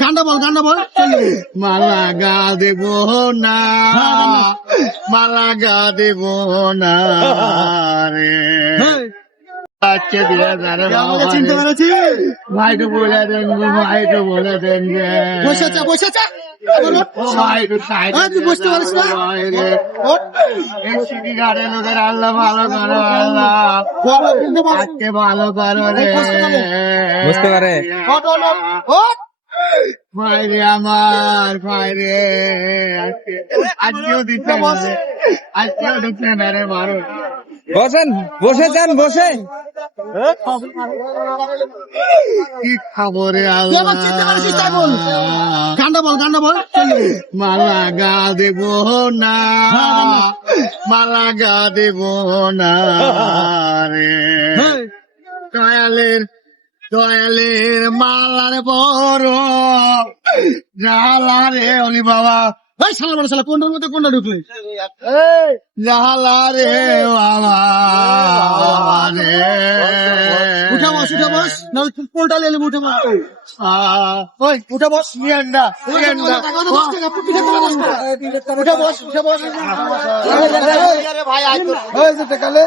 গানটা বল গানটা বল। মালা গা দেব না মালা গা দেব না রে। দিয়ে যারে আমাকে চিনতে পেরেছি? ভাই বলে দেন গো, বলে দেন বসে আছে বসে পারিস না? লোকের আল্লাহ ভালো করো আল্লাহ। আজকে ভালো করো রে। বুঝতে পারে। ভাইরে আমার ভাইরে। আজকেও দিচ্ছে আজকেও দিচ্ছে না রে বসেন বসে যান বসে। কি খবরে চিনতে বল। গানটা বল মালা গা দেব না। মালা গা দেব না রে। দয়ালের দয়ালের মালার বড় জালা রে অলি বাবা। এই শালা বড় শালা কোনটার মধ্যে কোনটা ঢুকলে? জালা রে বাবা রে। বস উঠে বস না পোলটা লেলে উঠে বস ওই উঠে বস মিয়ান্ডা মিয়ান্ডা উঠে বস উঠে বস এই যে দেখালে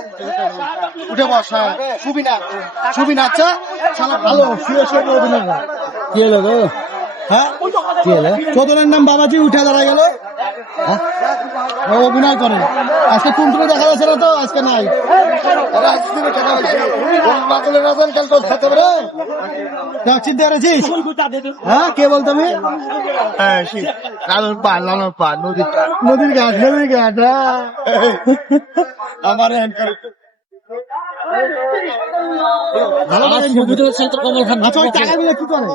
উঠে বস হ্যাঁ সুবিনা সুবিনা আচ্ছা শালা ভালো শুয়ে শুয়ে। কি হলো গো হ্যাঁ কি হলো চোদনের নাম বাবাজি উঠে দাঁড়া গেল হ্যাঁ? অভিনয় করে আজকে টুনটুনি দেখা যাচ্ছে না তো আজকে নাই দেখ, চিনতে পেরেছিস হ্যাঁ কে বল তুমি? হ্যাঁ লালন পান লালন পান নদীর পার। নদীর ঘাট নদীর ঘাট হ্যাঁ। আমার ভালো লাগে নদীর কমল খান আচ্ছা করে?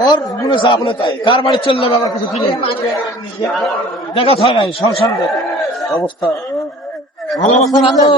ওর তাই। কার বাড়ি চললে আমার কিছু দেখা হয় নাই সংসার অবস্থা। ভালো অবস্থা না তো?